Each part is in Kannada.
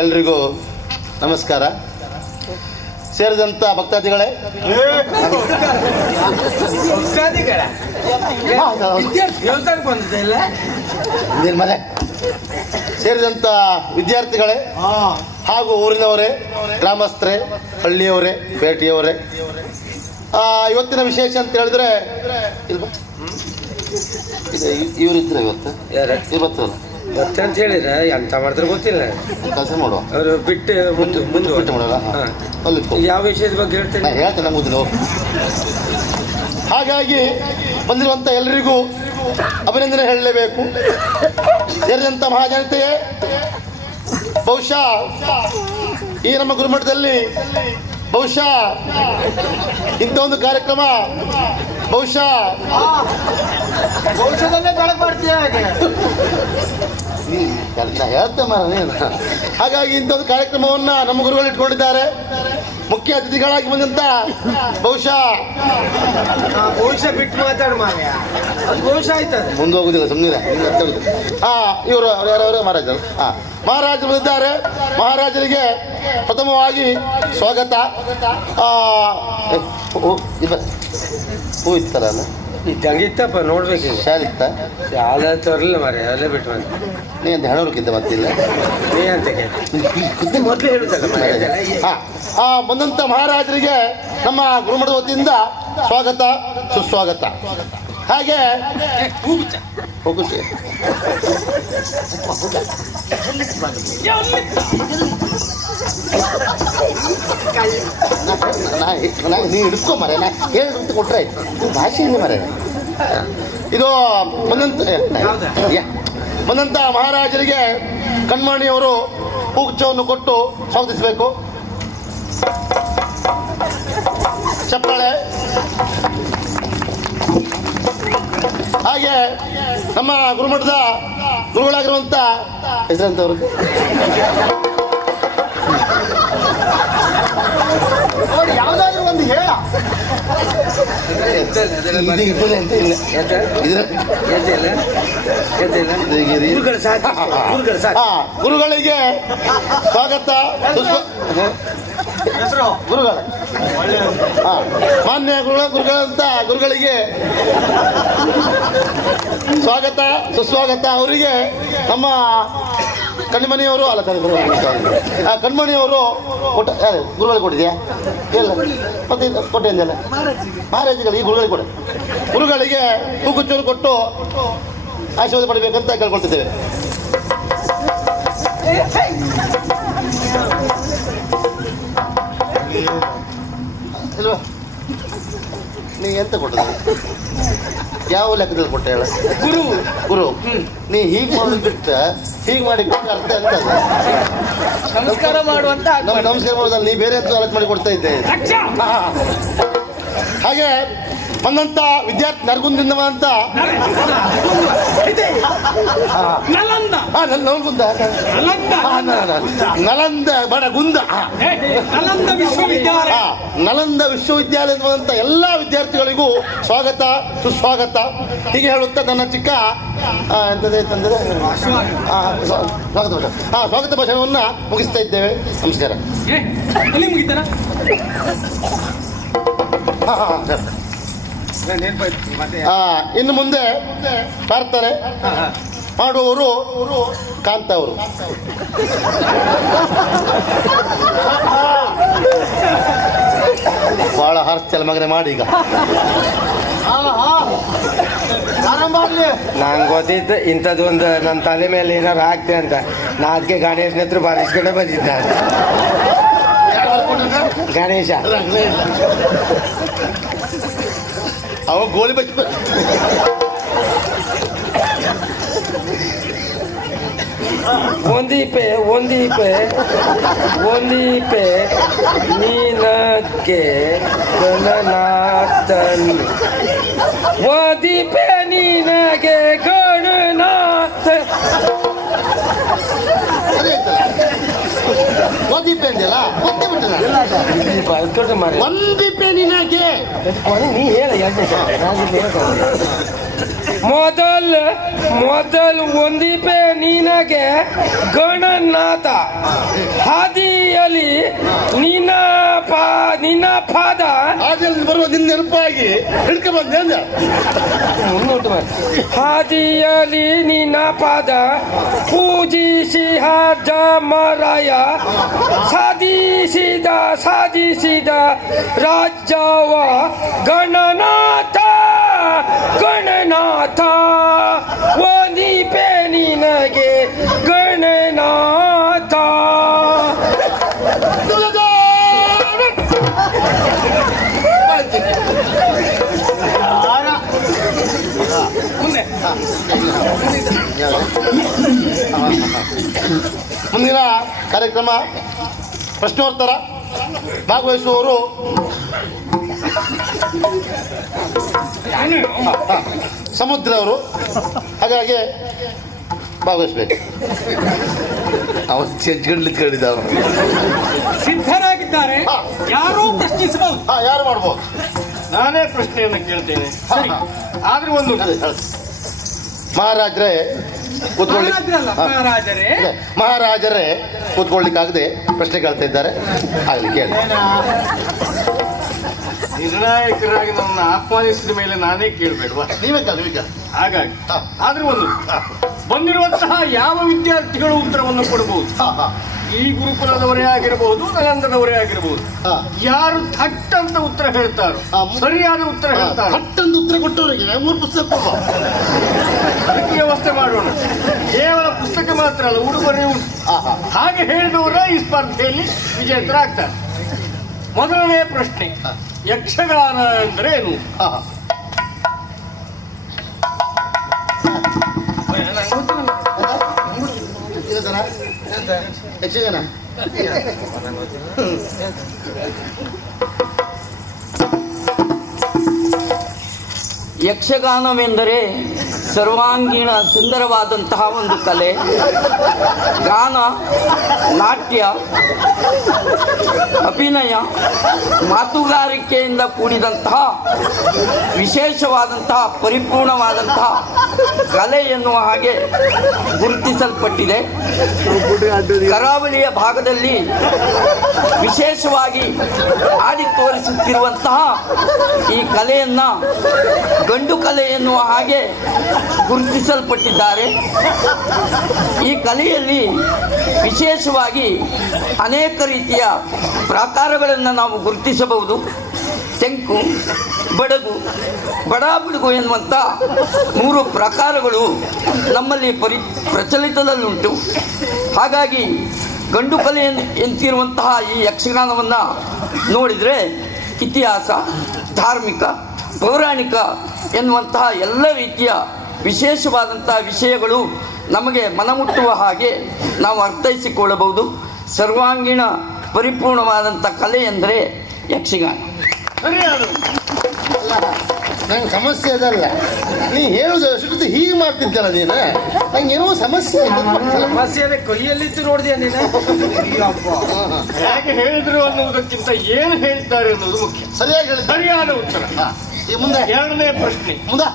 ಎಲ್ರಿಗೂ ನಮಸ್ಕಾರ. ಸೇರಿದಂಥ ಭಕ್ತಾದಿಗಳೇ, ಸೇರಿದಂಥ ವಿದ್ಯಾರ್ಥಿಗಳೇ ಹಾಗೂ ಊರಿನವರೇ, ಗ್ರಾಮಸ್ಥರೇ, ಹಳ್ಳಿಯವರೇ, ಪೇಟೆಯವರೇ, ಇವತ್ತಿನ ವಿಶೇಷ ಅಂತ ಹೇಳಿದ್ರೆ ಇವರಿದ್ರೆ ಇವತ್ತು ಮತ್ತೆ ಅಂತ ಹೇಳಿದ್ರೆ ಎಂತ ಮಾಡಿದ್ರೆ ಗೊತ್ತಿಲ್ಲ. ಕೆಲಸ ಮಾಡುವ ಅವರು ಬಿಟ್ಟು ಮುಂದೆ ಮಾಡೋಲ್ಲ. ಯಾವ ವಿಷಯದ ಬಗ್ಗೆ ಹೇಳ್ತೇನೆ ಹೇಳ್ತೇನೆ ಮುಗಿದು. ಹಾಗಾಗಿ ಬಂದಿರುವಂಥ ಎಲ್ಲರಿಗೂ ಅಭಿನಂದನೆ ಹೇಳಲೇಬೇಕು. ಸೇರಿದಂಥ ಮಹಾಜನತೆಯೇ, ಬಹುಶಃ ಈ ನಮ್ಮ ಗುರುಮಠದಲ್ಲಿ ಬಹುಶಃ ಇಂಥ ಒಂದು ಕಾರ್ಯಕ್ರಮ ಭವಿಷ್ಯದಲ್ಲೇ ಬೆಳಕು ಮಾಡ್ತೀಯ ಹೇಳ್ತೆ ನೀನು. ಹಾಗಾಗಿ ಇಂಥ ಒಂದು ಕಾರ್ಯಕ್ರಮವನ್ನು ನಮ್ಮ ಗುರುಗಳು ಇಟ್ಕೊಂಡಿದ್ದಾರೆ. ಮುಖ್ಯ ಅತಿಥಿಗಳಾಗಿ ಬಂದಂತ ಬಹುಶಃ ಬಿಟ್ಟು ಮಾತಾಡ ಮಾರ್ಯ, ಅದು ಭವಿಷ್ಯ ಆಯ್ತದೆ. ಮುಂದೆ ಹೋಗುದಿಲ್ಲ, ಸುಮ್ಮನೆ ಇವರು ಯಾರವರು ಮಹಾರಾಜರು. ಮಹಾರಾಜರು ಬಂದಿದ್ದಾರೆ. ಮಹಾರಾಜರಿಗೆ ಪ್ರಥಮವಾಗಿ ಸ್ವಾಗತ. ಹೂ ಇತ್ತಲ್ಲ, ಇದ್ದಂಗಿತ್ತಪ್ಪ, ನೋಡ್ಬೇಕು. ಶಾಲಿತ್ತ ಶಾಲೆ ತರಲಿಲ್ಲ ಮಾರ್ಯ, ಅಲ್ಲೇ ಬಿಟ್ಟು ಬಂದ. ನೀ ಅಂತ ಹೆಣೋರ್ಕಿದ್ದ ಮತ್ತಿಲ್ಲ ನೀ ಅಂತ ಮೊದಲು ಹೇಳುದಲ್ಲ. ಬಂದಂಥ ಮಹಾರಾಜರಿಗೆ ನಮ್ಮ ಗುರುಮಠದ ವತಿಯಿಂದ ಸ್ವಾಗತ, ಸುಸ್ವಾಗತ. ಹಾಗೆ ಹೋಗುತ್ತೆ ನೀ ಹಿಡ್ಕೊ ಮರೆ, ನಾ ಹೇಳಿ ಕೊಟ್ರೆ ಆಯ್ತು. ಭಾಷೆ ಇಲ್ಲ ಮರೆ. ಇದು ಬಂದಂಥ ಮಹಾರಾಜರಿಗೆ ಕಣ್ಮಣಿಯವರು ಹೂಗುಚ್ಛವನ್ನು ಕೊಟ್ಟು ಸ್ವಾಗತಿಸಬೇಕು. ಚಪ್ಪಾಳೆ. ಹಾಗೆ ನಮ್ಮ ಗುರುಮಠದ ಗುರುಗಳಾಗಿರುವಂಥ ಹೆಸರಂತವ್ರು ಯಾವ್ದಾದ್ರು ಒಂದು ಹೇಳ. ಗುರುಗಳಿಗೆ ಸ್ವಾಗತ, ಗುರುಗಳು ಮಾನ್ಯ ಗುರುಗಳಂತ ಗುರುಗಳಿಗೆ ಸ್ವಾಗತ, ಸುಸ್ವಾಗತ. ಅವರಿಗೆ ನಮ್ಮ ಕಣ್ಮಣಿಯವರು ಅಲ್ಲ, ಕಣ್ಮಣಿಯವರು ಕೊಟ್ಟ ಗುರುಗಳಿಗೆ ಕೊಟ್ಟಿದ್ಯಾ? ಇಲ್ಲ ಮತ್ತೆ ಕೊಟ್ಟೆ ಅಂದಲ್ಲ ಮಹಾರಾಜಗಳಿಗೆ, ಈ ಗುರುಗಳಿಗೆ ಕೊಡೆ. ಗುರುಗಳಿಗೆ ಹೂಗುಚ್ಚೂರು ಕೊಟ್ಟು ಆಶೀರ್ವಾದ ಪಡಿಬೇಕಂತ ಕೇಳ್ಕೊಳ್ತಿದ್ದೇವೆ. ಇಲ್ವಾ? ನೀ ಎಂತ ಕೊಟ್ಟದ? ಯಾವ ಲೆಕ್ಕದಲ್ಲಿ ಕೊಟ್ಟೆ ಹೇಳ? ಗುರು ನೀ ಹೀಗೆ ಮಾಡೋದು ಬಿಟ್ಟ ಹೀಗೆ ಮಾಡಿ ಅರ್ಥ ಎಂತ? ನಮಸ್ಕಾರ ಮಾಡುವಂತ ನಮಸ್ಕಾರ ಮಾಡೋದಲ್ಲ, ನೀ ಬೇರೆ ಅಂತ ಅಲರ್ಟ್ ಮಾಡಿ ಕೊಡ್ತಾ ಇದ್ದೆ. ಹಾಗೆ ಬಂದಂತ ವಿದ್ಯಾರ್ಥಿ ನರಗುಂದಿಂದ ಅಂತ ನಲಂದ ಬಡಗುಂದ ನಲಂದ ವಿಶ್ವವಿದ್ಯಾಲಯದ ಬಂದಂತ ಎಲ್ಲ ವಿದ್ಯಾರ್ಥಿಗಳಿಗೂ ಸ್ವಾಗತ, ಸುಸ್ವಾಗತ. ಹೀಗೆ ಹೇಳುತ್ತಾ ನನ್ನ ಚಿಕ್ಕ ಎಂತಂದ್ರೆ ಸ್ವಾಗತ ಭಾಷಣವನ್ನು ಮುಗಿಸ್ತಾ ಇದ್ದೇವೆ. ನಮಸ್ಕಾರ. ಇನ್ನು ಮುಂದೆ ಪ್ರಾರ್ಥನೆ ಮಾಡುವವರು ಕಾಂತ ಅವರು. ಬಹಳ ಹರ್ಚಲ್ ಮಗನೆ ಮಾಡಿ ಈಗ ನಂಗೆ ಗೊತ್ತಿತ್ತು ಇಂಥದ್ದೊಂದು ನನ್ನ ತಲೆ ಮೇಲೆ ಏನಾರು ಹಾಕ್ತೆ ಅಂತ. ನಾ ಅದಕ್ಕೆ ಗಣೇಶನ ಹತ್ರ ಬಾರಿಸ್ಕೊಂಡೆ ಬಂದಿದ್ದ. ಗಣೇಶ ಅವ ಗೋಲಿ ಬಚ್ಚ ಒಂದೀಪೆ ನೀನಕ್ಕೆ ಗಣನಾಥನ್, ಒಂದೀಪೆ ನಿನಗೆ ಗಣನಾಥ. ಒಂದೀಪೆ ಅಂದಿಲ್ಲ, ಗೊತ್ತೇ ಬಿಟ್ಟಲ್ಲ. ಒಂದೀಪೆ ನಿನಗೆ ನೀ ಹೇಳ. ಮೊದಲು ಒಂದೀಪೆ ನೀನ ನಿನಗೆ ಗಣನಾಥ ಹಾದಿಯಲ್ಲಿ ನಿನ್ನ ಪಾದ ಹಾದಿಯಲ್ಲಿ ಬರುವ ನಿನ್ನ ನೆನಪಾಗಿ ಹಿಡ್ಕ ಬಂದೆ ಅಂದ. ಹಾದಿಯಲ್ಲಿ ನಿನ್ನ ಪಾದ ಪೂಜಿಸಿ ಜಮರಾಯ ಸಾಧಿಸಿದ ರಾಜ್ಯವ ಗಣನಾಥ ಗಣನಾಥ ಒಂದಿಪೆ ನಿನಗೆ ಗಣನಾಥ. ಮುಂದಿನ ಕಾರ್ಯಕ್ರಮ ಪ್ರಶ್ನೋತ್ತರ. ಭಾಗವಹಿಸುವವರು ಸಮುದ್ರ ಅವರು, ಹಾಗಾಗಿ ಭಾಗವಹಿಸ್ಬೇಕು. ಅವನು ಚೆಂಚ್ಕೊಂಡ್ಲಿದ್ದ ಸಿದ್ಧರಾಗಿದ್ದಾರೆ, ಯಾರೂ ಪ್ರಶ್ನಿಸಬಹುದು. ಯಾರು ಮಾಡ್ಬೋದು? ನಾನೇ ಪ್ರಶ್ನೆಯನ್ನು ಕೇಳ್ತೇನೆ. ಸರಿ, ಆದ್ರೆ ಒಂದು ಮಹಾರಾಜರೇ ಕೂತ್ಕೊಳ್ಳಿ. ಮಹಾರಾಜರೇ ಮಹಾರಾಜರೇ ಕೂತ್ಕೊಳ್ಳಿಕ್ಕಾಗದೆ ಪ್ರಶ್ನೆ ಕೇಳ್ತಾ ಇದ್ದಾರೆ. ಆಗಲಿ ಕೇಳಿ. ನಿರ್ಣಾಯಕರಾಗಿ ನನ್ನ ಆಹ್ವಾನಿಸಿದ ಮೇಲೆ ನಾನೇ ಕೇಳಬೇಡ್ವಾ? ನೀವೇ ಕೇಳಿ. ಹಾಗಾಗಿ ಆದ್ರೆ ಒಂದು ಬಂದಿರುವಂತಹ ಯಾವ ವಿದ್ಯಾರ್ಥಿಗಳು ಉತ್ತರವನ್ನು ಕೊಡಬಹುದು? ಈ ಗುರುಕುಲದವರೇ ಆಗಿರಬಹುದು, ನಲಂದದವರೇ ಆಗಿರಬಹುದು. ಯಾರು ಥಟ್ ಅಂತ ಉತ್ತರ ಹೇಳ್ತಾರೋ, ಸರಿಯಾದ ಉತ್ತರ ಹೇಳ್ತಾರೋ, ಹಟ್ಟೊಂದು ಉತ್ತರ ಕೊಟ್ಟವರಿಗೆ 3 ಪುಸ್ತಕ ಕೊಡುವ. ಅದಕ್ಕೆ ವ್ಯವಸ್ಥೆ ಮಾಡೋಣ. ಕೇವಲ ಪುಸ್ತಕ ಮಾತ್ರ ಅಲ್ಲ, ಉಡುಗೊರೆ ಉಂಟು. ಹಾಗೆ ಹೇಳಿದವರ ಈ ಸ್ಪರ್ಧೆಯಲ್ಲಿ ವಿಜೇತರಾಗ್ತಾರೆ. ಮೊದಲನೇ ಪ್ರಶ್ನೆ, ಯಕ್ಷಗಾನ ಅಂದ್ರೆ ಏನು? ಯಕ್ಷಗಾನ ಯಕ್ಷಗಾನವೆಂದರೆ ಸರ್ವಾಂಗೀಣ ಸುಂದರವಾದಂತಹ ಒಂದು ಕಲೆ. ಗಾನ, ನಾಟ್ಯ, ಅಭಿನಯ, ಮಾತುಗಾರಿಕೆಯಿಂದ ಕೂಡಿದಂತಹ ವಿಶೇಷವಾದಂತಹ ಪರಿಪೂರ್ಣವಾದಂತಹ ಕಲೆ ಎನ್ನುವ ಹಾಗೆ ಗುರುತಿಸಲ್ಪಟ್ಟಿದೆ. ಕರಾವಳಿಯ ಭಾಗದಲ್ಲಿ ವಿಶೇಷವಾಗಿ ಆಡಿ ತೋರಿಸುತ್ತಿರುವಂತಹ ಈ ಕಲೆಯನ್ನು ಗಂಡು ಕಲೆ ಎನ್ನುವ ಹಾಗೆ ಗುರುತಿಸಲ್ಪಟ್ಟಿದ್ದಾರೆ. ಈ ಕಲೆಯಲ್ಲಿ ವಿಶೇಷವಾಗಿ ಅನೇಕ ರೀತಿಯ ಪ್ರಾಕಾರಗಳನ್ನು ನಾವು ಗುರುತಿಸಬಹುದು. ತೆಂಕು, ಬಡಗು, ಬಡಾಬುಡುಗು ಎನ್ನುವಂಥ 3 ಪ್ರಕಾರಗಳು ನಮ್ಮಲ್ಲಿ ಪ್ರಚಲಿತದಲ್ಲುಂಟು. ಹಾಗಾಗಿ ಗಂಡು ಕಲೆ ಎಂತಿರುವಂತಹ ಈ ಯಕ್ಷಗಾನವನ್ನು ನೋಡಿದರೆ ಇತಿಹಾಸ, ಧಾರ್ಮಿಕ, ಪೌರಾಣಿಕ ಎನ್ನುವಂತಹ ಎಲ್ಲ ರೀತಿಯ ವಿಶೇಷವಾದಂತಹ ವಿಷಯಗಳು ನಮಗೆ ಮನಮುಟ್ಟುವ ಹಾಗೆ ನಾವು ಅರ್ಥೈಸಿಕೊಳ್ಳಬಹುದು. ಸರ್ವಾಂಗೀಣ ಪರಿಪೂರ್ಣವಾದಂಥ ಕಲೆ ಎಂದರೆ ಯಕ್ಷಗಾನ. ನಂಗೆ ಸಮಸ್ಯೆ ಅದಲ್ಲ, ನೀ ಹೇಳುದು ಶ್ರುತಿ ಹೀಗೆ ಮಾಡ್ತಿದ್ದಲ್ಲ ನೀನು. ನಂಗೆ ಏನೋ ಸಮಸ್ಯೆ ಸಮಸ್ಯೆ ಕೈಯಲ್ಲಿದ್ದು ನೋಡಿದ್ಯಾ ನೀನು? ಹೇಗೆ ಹೇಳಿದ್ರು ಅನ್ನುವುದಕ್ಕಿಂತ ಏನು ಹೇಳಿದ್ದಾರೆ ಅನ್ನೋದು ಮುಖ್ಯ. ಸರಿಯಾಗಿ ಹೇಳಿ. ಸರಿಯಾದ ಉತ್ತರ. ಈ ಮುಂದೆ ಎರಡನೇ ಪ್ರಶ್ನೆ, ಮುಂದೆ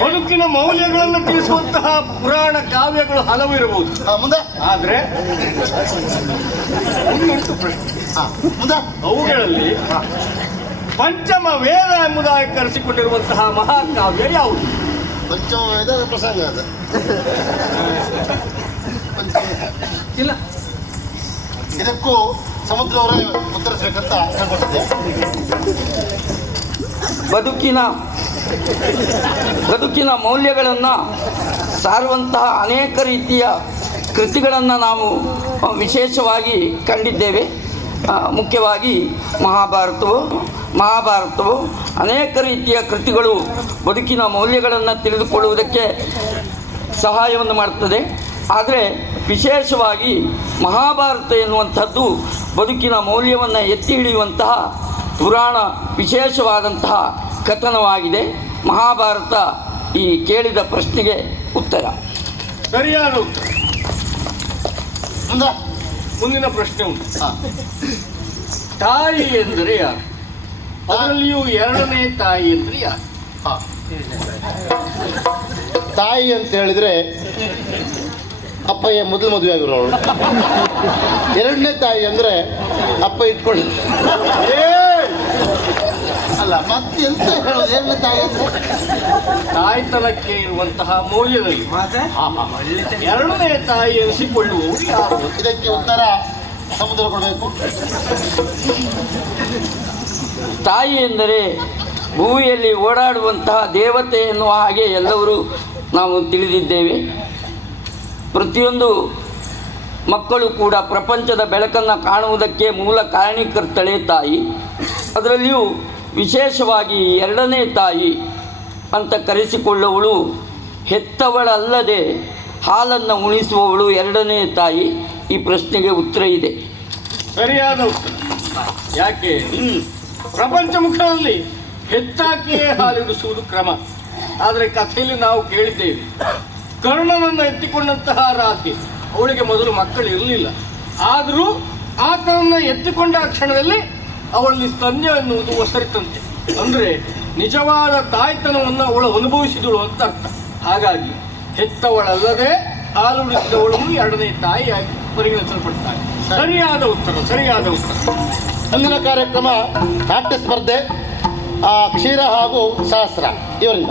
ಬದುಕಿನ ಮೌಲ್ಯಗಳನ್ನು ತಿಳಿಸುವಂತಹ ಪುರಾಣ ಕಾವ್ಯಗಳು ಹಲವು ಇರಬಹುದು. ಮುಂದೆ ಆದ್ರೆ ಪ್ರಶ್ನೆ, ಮುಂದೆ ಅವುಗಳಲ್ಲಿ ಪಂಚಮ ವೇದ ಎಂಬುದಾಗಿ ಕರೆಸಿಕೊಂಡಿರುವಂತಹ ಮಹಾಕಾವ್ಯ ಯಾವುದು? ಪಂಚಮ ವೇದ ಪ್ರಸಂಗ ಅದು ಇಲ್ಲ. ಇದಕ್ಕೂ ಸಮುದ್ರ ಅವರೇ ಉತ್ತರಿಸಬೇಕಂತ ಅನ್ಕೊಂಡಿದ್ದೆ. ಬದುಕಿನ ಮೌಲ್ಯಗಳನ್ನು ಸಾರುವಂತಹ ಅನೇಕ ರೀತಿಯ ಕೃತಿಗಳನ್ನು ನಾವು ವಿಶೇಷವಾಗಿ ಕಂಡಿದ್ದೇವೆ. ಮುಖ್ಯವಾಗಿ ಮಹಾಭಾರತವು ಅನೇಕ ರೀತಿಯ ಕೃತಿಗಳು ಬದುಕಿನ ಮೌಲ್ಯಗಳನ್ನು ತಿಳಿದುಕೊಳ್ಳುವುದಕ್ಕೆ ಸಹಾಯವನ್ನು ಮಾಡುತ್ತದೆ. ಆದರೆ ವಿಶೇಷವಾಗಿ ಮಹಾಭಾರತ ಎನ್ನುವಂಥದ್ದು ಬದುಕಿನ ಮೌಲ್ಯವನ್ನು ಎತ್ತಿ ಹಿಡಿಯುವಂತಹ ಪುರಾಣ ವಿಶೇಷವಾದಂತಹ ಕಥನವಾಗಿದೆ. ಮಹಾಭಾರತ ಈ ಕೇಳಿದ ಪ್ರಶ್ನೆಗೆ ಉತ್ತರ. ಸರಿಯಾದ ಉತ್ತರ. ಮುಂದಿನ ಪ್ರಶ್ನೆ ಉಂಟು. ತಾಯಿ ಎಂದರೆ ಯಾರು? ಅದರಲ್ಲಿಯೂ ಎರಡನೇ ತಾಯಿ ಎಂದರೆ ಯಾರು? ತಾಯಿ ಅಂತ ಹೇಳಿದ್ರೆ ಅಪ್ಪಯ್ಯ ಮೊದಲು ಮದುವೆ ಆಗಿರೋಳು. ಎರಡನೇ ತಾಯಿ ಅಂದ್ರೆ ಅಪ್ಪ ಇಟ್ಕೊಂಡು ಅಲ್ಲ ಮತ್ತೆ ಎಂತ ಹೇಳೋದು. ಎರಡನೇ ತಾಯಿ ಅಂದ್ರೆ ತಾಯ್ತನಕ್ಕೆ ಇರುವಂತಹ ಮೌಲ್ಯದಲ್ಲಿ ಎರಡನೇ ತಾಯಿ ಎನಿಸಿಕೊಳ್ಳುವವರು ಯಾರು? ಇದಕ್ಕೆ ಉತ್ತರ ಸಮುದ್ರ ಕೊಡಬೇಕು. ತಾಯಿ ಎಂದರೆ ಭೂಮಿಯಲ್ಲಿ ಓಡಾಡುವಂತಹ ದೇವತೆ ಎನ್ನುವ ಹಾಗೆ ಎಲ್ಲರೂ ನಾವು ತಿಳಿದಿದ್ದೇವೆ. ಪ್ರತಿಯೊಂದು ಮಕ್ಕಳು ಕೂಡ ಪ್ರಪಂಚದ ಬೆಳಕನ್ನು ಕಾಣುವುದಕ್ಕೆ ಮೂಲ ಕಾರಣೀಕರ್ತಳೆ ತಾಯಿ. ಅದರಲ್ಲಿಯೂ ವಿಶೇಷವಾಗಿ ಎರಡನೇ ತಾಯಿ ಅಂತ ಕರೆಸಿಕೊಳ್ಳುವವಳು ಹೆತ್ತವಳಲ್ಲದೆ ಹಾಲನ್ನು ಉಣಿಸುವವಳು ಎರಡನೇ ತಾಯಿ. ಈ ಪ್ರಶ್ನೆಗೆ ಉತ್ತರ ಇದೆ. ಸರಿಯಾದ ಉತ್ತರ. ಯಾಕೆ? ಪ್ರಪಂಚ ಮುಖದಲ್ಲಿ ಹೆತ್ತಾಕಿಯೇ ಹಾಲಿಡಿಸುವುದು ಕ್ರಮ. ಆದರೆ ಕಥೆಯಲ್ಲಿ ನಾವು ಕೇಳಿದ್ದೇವೆ, ಕರ್ಣನನ್ನು ಎತ್ತಿಕೊಂಡಂತಹ ರಾಧೆ, ಅವಳಿಗೆ ಮೊದಲು ಮಕ್ಕಳು ಇರಲಿಲ್ಲ. ಆದರೂ ಆತನನ್ನು ಎತ್ತಿಕೊಂಡ ಕ್ಷಣದಲ್ಲಿ ಅವಳಲ್ಲಿ ಸ್ತನ್ಯ ಎನ್ನುವುದು ಒಸರಿತಂತೆ. ಅಂದರೆ ನಿಜವಾದ ತಾಯ್ತನವನ್ನು ಅವಳು ಅನುಭವಿಸಿದಳು ಅಂತ ಅರ್ಥ. ಹಾಗಾಗಿ ಹೆತ್ತವಳಲ್ಲದೆ ಹಾಲುಡಿಸಿದವಳು ಎರಡನೇ ತಾಯಿಯಾಗಿ ಪರಿಗಣಿಸಲ್ಪಡ್ತಾಳೆ. ಸರಿಯಾದ ಉತ್ತರ, ಸರಿಯಾದ ಉತ್ತರ. ಮುಂದಿನ ಕಾರ್ಯಕ್ರಮ ನಾಟ್ಯ ಸ್ಪರ್ಧೆ, ಕ್ಷೀರ ಹಾಗೂ ಸಹಸ್ರ ಇವರಿಂದ.